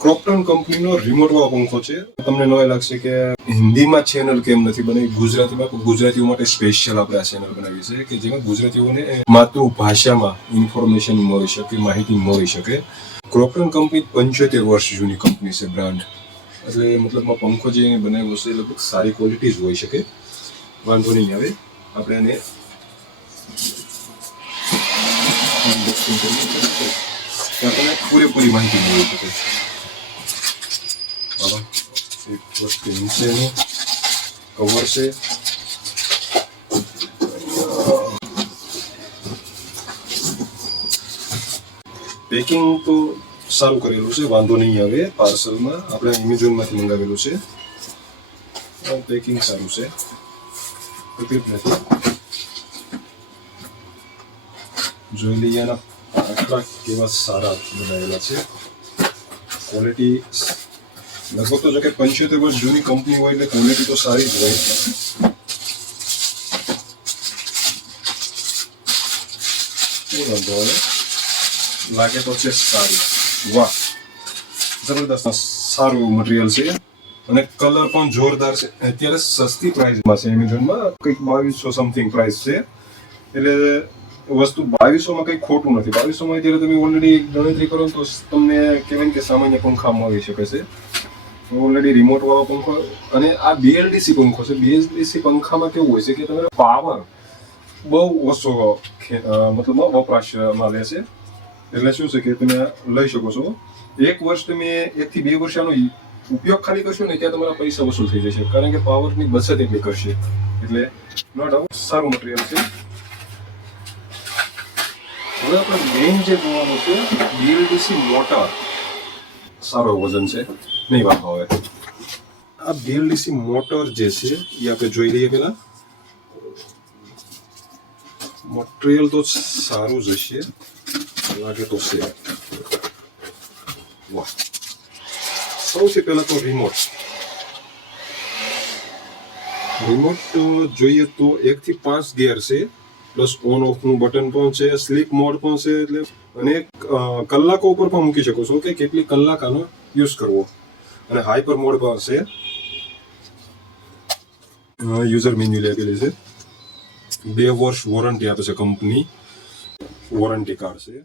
ક્રોપ્ટન કંપનીનો રિમોટ વાળો પંખો છે. તમને નવાય લાગશે કે હિન્દીમાં ચેનલ કેમ નથી બનાવી? ગુજરાતીમાં ગુજરાતીઓ માટે સ્પેશિયલ આપણે આ ચેનલ બનાવી છે કે જેમાં ગુજરાતીઓને માતૃભાષામાં ઇન્ફોર્મેશન મળી શકે, માહિતી મળી શકે. ક્રોપ્ટન કંપની પંચોતેર વર્ષ જૂની કંપની છે બ્રાન્ડ એટલે મતલબમાં પંખો જે એને બનાવ્યો છે એ લગભગ સારી ક્વોલિટી જ હોઈ શકે. વાંધો નહીં આવે. આપણે એને પૂરેપૂરી માહિતી મળી શકે. એક વસ્તુ નીચેનું કવર છે પેકિંગ તો સારું કરેલું છે, વાંધો નહીં આવે, પાર્સલમાં. આપણે એમેઝોનમાંથી મંગાવેલું છે. પેકિંગ સારું છે. તકલીફ નથી જોઈ લઈએ એના આટલા કેવા સારા બનાવેલા છે. ક્વોલિટી લગભગ તો જો પંચોતેર વર્ષ જૂની કંપની હોય એટલે ક્વોલિટી તો સારી જ હોય. લાગે તો છે સારી. વાહ. જબરદસ્ત. સારું મટીરિયલ છે. અને કલર પણ જોરદાર છે. અત્યારે સસ્તી પ્રાઇસમાં છે એમેઝોનમાં. કંઈક બાવીસો સમથિંગ પ્રાઇસ છે. એટલે વસ્તુ બાવીસોમાં કંઈ ખોટું નથી. બાવીસોમાં અત્યારે તમે ઓલરેડી ગણતરી કરો તો તમને કહેવાય કે સામાન્ય પંખા મળી શકે છે. ઓલરેડી રિમોટ વાળો પંખો અને આ બીએલડીસી પંખો છે. બીએલડીસી પંખામાં કેવું હોય છે કે તમારે પાવર બહુ ઓછો મતલબ વપરાશમાં લે છે. એટલે શું છે કે તમે લઈ શકો છો. એક વર્ષ તમે એકથી બે વર્ષ આનો ઉપયોગ ખાલી કરશો ને ત્યાં તમારા પૈસા વસૂલ થઈ જશે. કારણ કે પાવરની બચત એટલી કરશે. એટલે નો ડાઉટ સારું મટીરિયલ છે. હવે આપણે મેઇન જે જોવાનું છે બીએલડીસી મોટર સારો વજન છે. નહીં વાપરો હવે આ બીએલડીસી મોટર જે છે એ આપણે જોઈ લઈએ પેલા મટીરિયલ તો સારું જ હશે. લાગે તો છે. વાહ. સૌથી પહેલા તો રિમોટ રિમોટ જોઈએ તો એક થી પાંચ ગિયર છે. પ્લસ ઓન ઓફનું બટન પણ છે સ્લીપ મોડ પણ છે એટલે અને કલાકો ઉપર પણ મૂકી શકો છો કે કેટલી કલાક આનો યુઝ કરવો. અને હાઈપર મોડ પણ છે યુઝર મેન્યુઅલ આપેલી છે. બે વર્ષ વોરંટી આપે છે કંપની વોરંટી કાર્ડ છે.